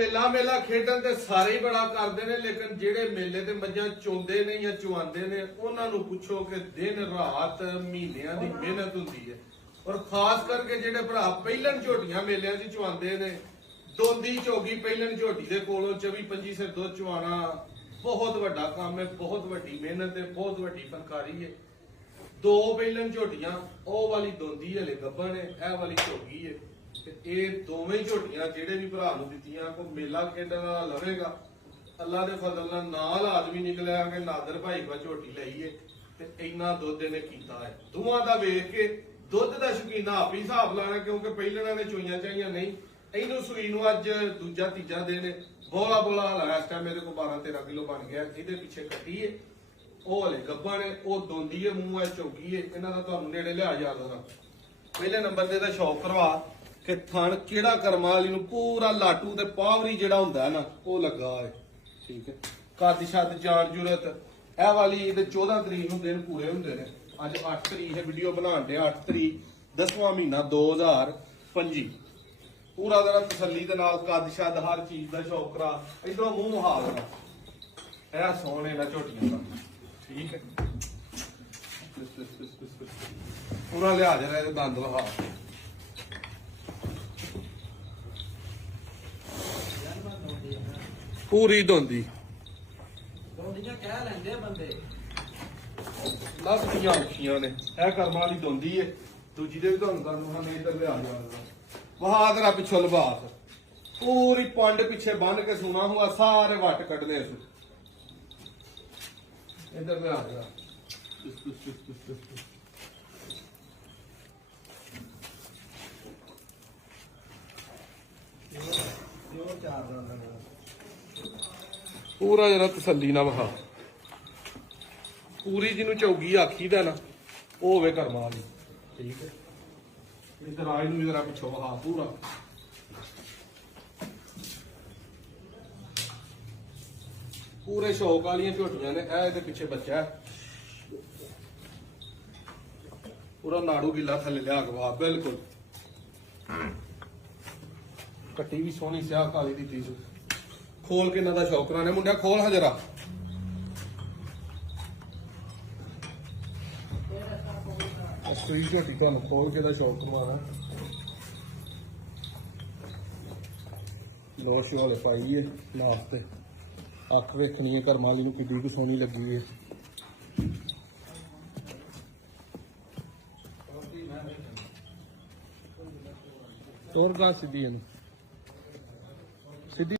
ਮੇਲਾ ਮੇਲਾ ਖੇਡਣ ਤੇ ਸਾਰੇ ਹੀ ਬੜਾ ਕਰਦੇ ਨੇ, ਲੇਕਿਨ ਜਿਹੜੇ ਮੇਲੇ ਤੇ ਮੱਝਾਂ ਚੋਂਦੇ ਨੇ ਜਾਂ ਚੁਆਉਂਦੇ ਨੇ ਉਹਨਾਂ ਨੂੰ ਪੁੱਛੋ ਕਿ ਦਿਨ ਰਾਤ ਮਹੀਨਿਆਂ ਦੀ ਮਿਹਨਤ ਹੁੰਦੀ ਹੈ। ਔਰ ਖਾਸ ਕਰਕੇ ਜਿਹੜੇ ਭਰਾ ਪਹਿਲਣ ਝੋਟੀਆਂ ਮੇਲਿਆਂ 'ਚ ਚੁਆਉਂਦੇ ਨੇ, ਦੋਂਦੀ ਝੋਗੀ ਪਹਿਲਣ ਝੋਟੀ ਦੇ ਕੋਲੋਂ 24-25 ਸਿਰ ਦੁੱਧ ਚੁਆਣਾ ਬਹੁਤ ਵੱਡਾ ਕੰਮ ਹੈ, ਬਹੁਤ ਵੱਡੀ ਮਿਹਨਤ ਹੈ, ਬਹੁਤ ਵੱਡੀ ਫਨਕਾਰੀ ਹੈ। ਦੋ ਪਹਿਲਣ ਝੋਟੀਆਂ, ਉਹ ਵਾਲੀ ਦੋਂਦੀ ਹਲੇ ਗੱਭਣ ਹੈ, ਇਹ ਵਾਲੀ ਝੋਗੀ ਹੈ। ਤੇ ਇਹ ਦੋਵੇਂ ਝੋਟੀਆਂ ਜਿਹੜੇ ਵੀ ਭਰਾ ਨੂੰ ਦਿੱਤੀਆਂ, ਕੋਈ ਮੇਲਾ ਖੇਡਣ ਵਾਲਾ ਲਵੇਗਾ, ਅੱਲਾ ਦੇ ਫਜ਼ਲ ਨਾਲ ਨਾਲ ਆਦਮੀ ਨਿਕਲਿਆ ਕਿ ਨਾਦਰ ਭਾਈ ਕੋ ਝੋਟੀ ਲਈਏ ਤੇ ਇੰਨਾ ਦੁੱਧ ਇਹਨੇ ਕੀਤਾ ਹੈ। ਦੋਵਾਂ ਦਾ ਵੇਖ ਕੇ ਦੁੱਧ ਦਾ ਸ਼ੌਕੀਨਾ ਆਪ ਹੀ ਹਿਸਾਬ ਲਾਣਾ, ਕਿਉਂਕਿ ਪਹਿਲਣਾ ਨੇ ਚੋਈਆਂ ਚਾਹੀਆਂ ਨਹੀਂ। ਇਹਨੂੰ ਸੂਈ ਨੂੰ ਅੱਜ ਦੂਜਾ ਤੀਜਾ ਦਿਨ ਹੈ, ਬੋਲਾ ਬੋਲਾ ਹਲਾ ਇਸ ਟਾਈਮ ਮੇਰੇ ਕੋਲ 12-13 ਕਿਲੋ ਬਣ ਗਿਆ। ਇਹਦੇ ਪਿੱਛੇ ਕੱਟੀ ਹੈ, ਉਹ ਹਲੇ ਗੱਭਣ ਹੈ, ਉਹ ਦੋਂਦੀ ਹੈ, ਮੂੰਹ ਹੈ, ਝੋਗੀ ਹੈ। ਇਹਨਾਂ ਦਾ ਤੁਹਾਨੂੰ ਨੇੜੇ ਲਿਆ ਜਾਂਦਾ। ਪਹਿਲੇ ਨੰਬਰ ਤੇ ਇਹਦਾ ਸ਼ੌਕ ਕਰਵਾ ਕਿ ਥਣ ਕਿਹੜਾ ਕਰਮਾਂ ਵਾਲੀ ਨੂੰ ਪੂਰਾ ਲਾਟੂ ਤੇ ਪਾਵਰੀ ਜਿਹੜਾ ਹੁੰਦਾ ਹੈ ਨਾ ਉਹ ਲੱਗਾ ਹੈ। ਠੀਕ ਹੈ, ਕੱਦ ਛੱਦ ਜਾਨ ਜੁਰਤ ਇਹ ਵਾਲੀ ਇਹਦੇ 14 ਤਰੀਕ ਨੂੰ ਦਿਨ ਪੂਰੇ ਹੁੰਦੇ ਨੇ। ਅੱਜ 8 ਤਰੀਕ ਹੈ, ਵੀਡੀਓ ਬਣਾਉਣ ਦੇ 8 ਤਰੀਕ 10ਵਾਂ ਮਹੀਨਾ 2025। ਪੂਰਾ ਦਿਨ ਤਸੱਲੀ ਦੇ ਨਾਲ ਕੱਦ ਛੱਦ ਹਰ ਚੀਜ਼ ਦਾ ਸ਼ੌਕ ਕਰਾ। ਇਧਰੋਂ ਮੂੰਹ ਹਾਲ ਦਾ ਇਹ ਸੋਹਣੇ ਨਾ ਝੋਟੀਆਂ ਦਾ। ਠੀਕ ਹੈ, ਪੂਰਾ ਲਿਹਾਜ਼ ਰਿਹਾ ਇਹਦੇ ਦੰਦ ਲਹਾ। ਪੂਰੀ ਦੋਂਦੀ ਦੋਂਦੀਆਂ ਕਹਿ ਲੈਂਦੇ ਬੰਦੇ, ਲੱਭਦੀਆਂ ਔਖੀਆਂ ਨੇ। ਇਹ ਕਰਮਾਂ ਵਾਲੀ ਦੋਂਦੀ ਏ, ਦੂਜੀ ਦੇ ਵੀ ਤੁਹਾਨੂੰ ਕਰਨਾ ਨਹੀਂ ਤਾਂ ਲਿਆ ਜਾਂਦਾ। ਵਹਾ ਤੇਰਾ ਪਿੱਛੋਂ ਲਿਬਾਸ ਪੂਰੀ ਪੰਡ ਪਿੱਛੇ ਬੰਨ ਕੇ ਸੁਣਾ ਹੁਆ, ਸਾਰੇ ਵੱਟ ਕੱਢਨੇ ਸੀ। ਇੱਧਰ ਲਿਆ ਜਾ ਪੂਰਾ ਜਰਾ ਤਸੱਲੀ ਨਾਲ ਵਹਾ। ਪੂਰੀ ਜਿਹਨੂੰ ਚੌਗੀ ਆਖੀਦਾ ਨਾ ਉਹ ਹੋਵੇ ਕਰਮਾਂ ਵਾਲੀ। ਠੀਕ ਹੈ, ਇਧਰ ਆਏ ਨੂੰ ਜਰਾ ਪਿੱਛੋਂ ਵਹਾ ਪੂਰਾ। ਪੂਰੇ ਸ਼ੌਕ ਵਾਲੀਆਂ ਝੋਟੀਆਂ ਨੇ। ਇਹ ਇਹਦੇ ਪਿੱਛੇ ਬੱਚਾ ਹੈ, ਪੂਰਾ ਨਾੜੂ ਗਿੱਲਾ ਥੱਲੇ ਲਿਆ ਕੇ ਵਹਾ। ਬਿਲਕੁਲ ਕੱਟੀ ਵੀ ਸੋਹਣੀ ਸਿਆਹ ਕਾਲੀ ਦੀ ਚੀਜ਼। ਖੋਲ ਕੇ ਇਹਨਾਂ ਦਾ ਸ਼ੌਕਰਾਂ ਨੇ। ਮੁੰਡਿਆ ਖੋਲ ਹਜਰਾ। ਅਸਲੀ ਝੋਟੀ ਤੁਹਾਨੂੰ ਖੋਲ ਕੇ ਦਾ ਸ਼ੌਕ ਕਰਵਾਣਾ। ਲੋਸ਼ ਵਾਲੇ ਪਾਈ ਹੈ ਨਾਸਤੇ। ਅੱਖ ਵੇਖਣੀ ਹੈ ਕਰਮਾਂ ਵਾਲੀ ਨੂੰ ਕਿੱਡੀ ਕੁ ਸੋਹਣੀ ਲੱਗੀ ਹੈ। ਤੋਰ ਗਾ ਸਿੱਧੀ ਇਹਨੂੰ।